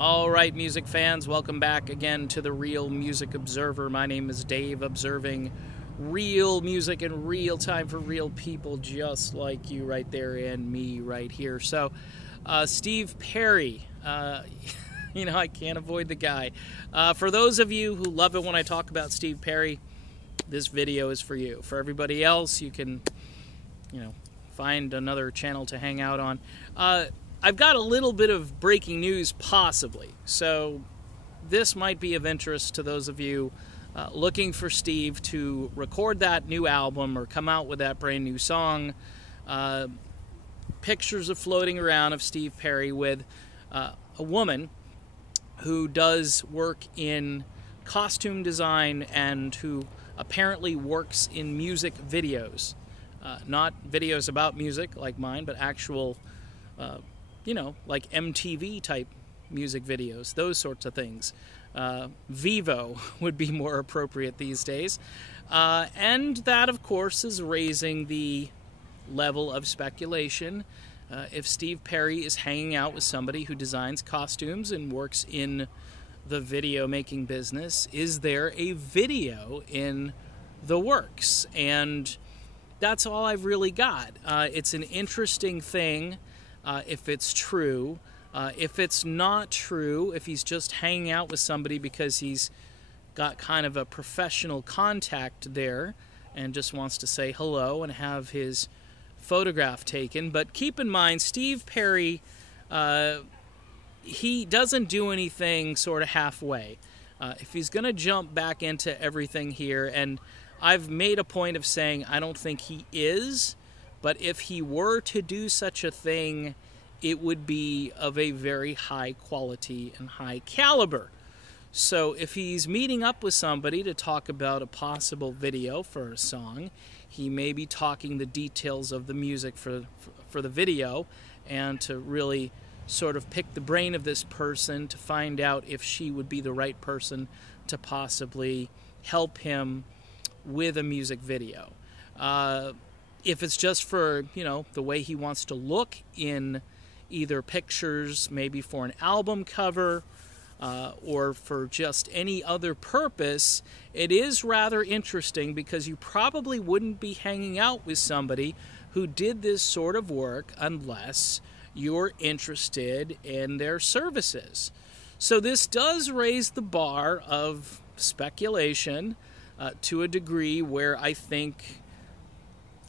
All right, music fans, welcome back again to the Real Music Observer. My name is Dave, observing real music in real time for real people just like you right there and me right here. So, Steve Perry, I can't avoid the guy. For those of you who love it when I talk about Steve Perry, this video is for you. For everybody else, you can, find another channel to hang out on. I've got a little bit of breaking news, possibly, so this might be of interest to those of you looking for Steve to record that new album or come out with that brand new song. Pictures are floating around of Steve Perry with a woman who does work in costume design and who apparently works in music videos. Not videos about music like mine, but actual like MTV type music videos, those sorts of things. Vivo would be more appropriate these days. And that, of course, is raising the level of speculation. If Steve Perry is hanging out with somebody who designs costumes and works in the video making business, is there a video in the works? And that's all I've really got. It's an interesting thing. If it's true. If it's not true, if he's just hanging out with somebody because he's got kind of a professional contact there and just wants to say hello and have his photograph taken. But keep in mind, Steve Perry, he doesn't do anything sort of halfway. If he's going to jump back into everything here, and I've made a point of saying I don't think he is, but if he were to do such a thing, it would be of a very high quality and high caliber. So if he's meeting up with somebody to talk about a possible video for a song, he may be talking the details of the music for the video and to really sort of pick the brain of this person to find out if she would be the right person to possibly help him with a music video. If it's just for, the way he wants to look in either pictures, maybe for an album cover, or for just any other purpose, it is rather interesting because you probably wouldn't be hanging out with somebody who did this sort of work unless you're interested in their services. So this does raise the bar of speculation to a degree where I think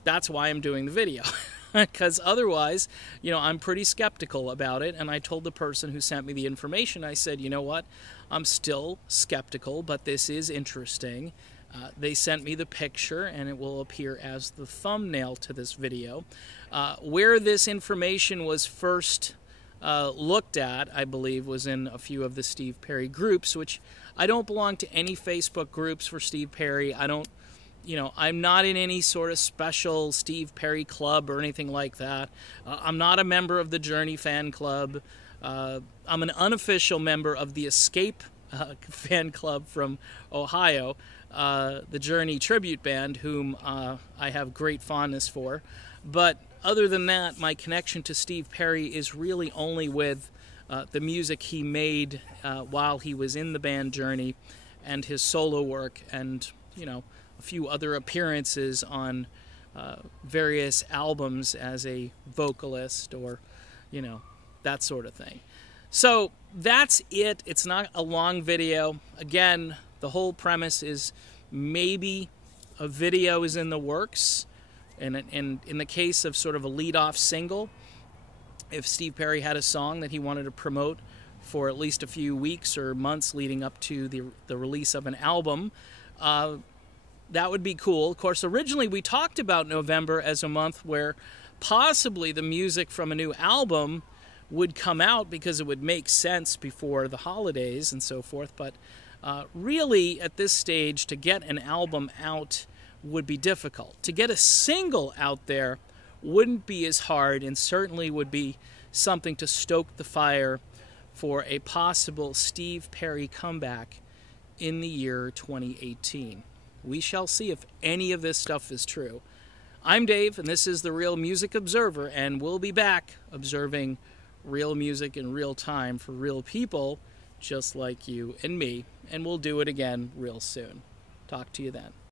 that's why I'm doing the video, because otherwise, I'm pretty skeptical about it. And I told the person who sent me the information, I said, you know what, I'm still skeptical, but this is interesting. They sent me the picture, and it will appear as the thumbnail to this video. Where this information was first looked at, I believe, was in a few of the Steve Perry groups, which I don't belong to any Facebook groups for Steve Perry. I'm not in any sort of special Steve Perry club or anything like that. I'm not a member of the Journey fan club. I'm an unofficial member of the Escape fan club from Ohio, the Journey tribute band, whom I have great fondness for. But other than that, my connection to Steve Perry is really only with the music he made while he was in the band Journey and his solo work and, a few other appearances on various albums as a vocalist or, that sort of thing. So that's it. It's not a long video. Again, the whole premise is maybe a video is in the works. And in the case of sort of a lead-off single, if Steve Perry had a song that he wanted to promote for at least a few weeks or months leading up to the release of an album, that would be cool. Of course, originally we talked about November as a month where possibly the music from a new album would come out because it would make sense before the holidays and so forth. But really, at this stage, to get an album out would be difficult. To get a single out there wouldn't be as hard and certainly would be something to stoke the fire for a possible Steve Perry comeback in the year 2018. We shall see if any of this stuff is true. I'm Dave, and this is the Real Music Observer, and we'll be back observing real music in real time for real people just like you and me, and we'll do it again real soon. Talk to you then.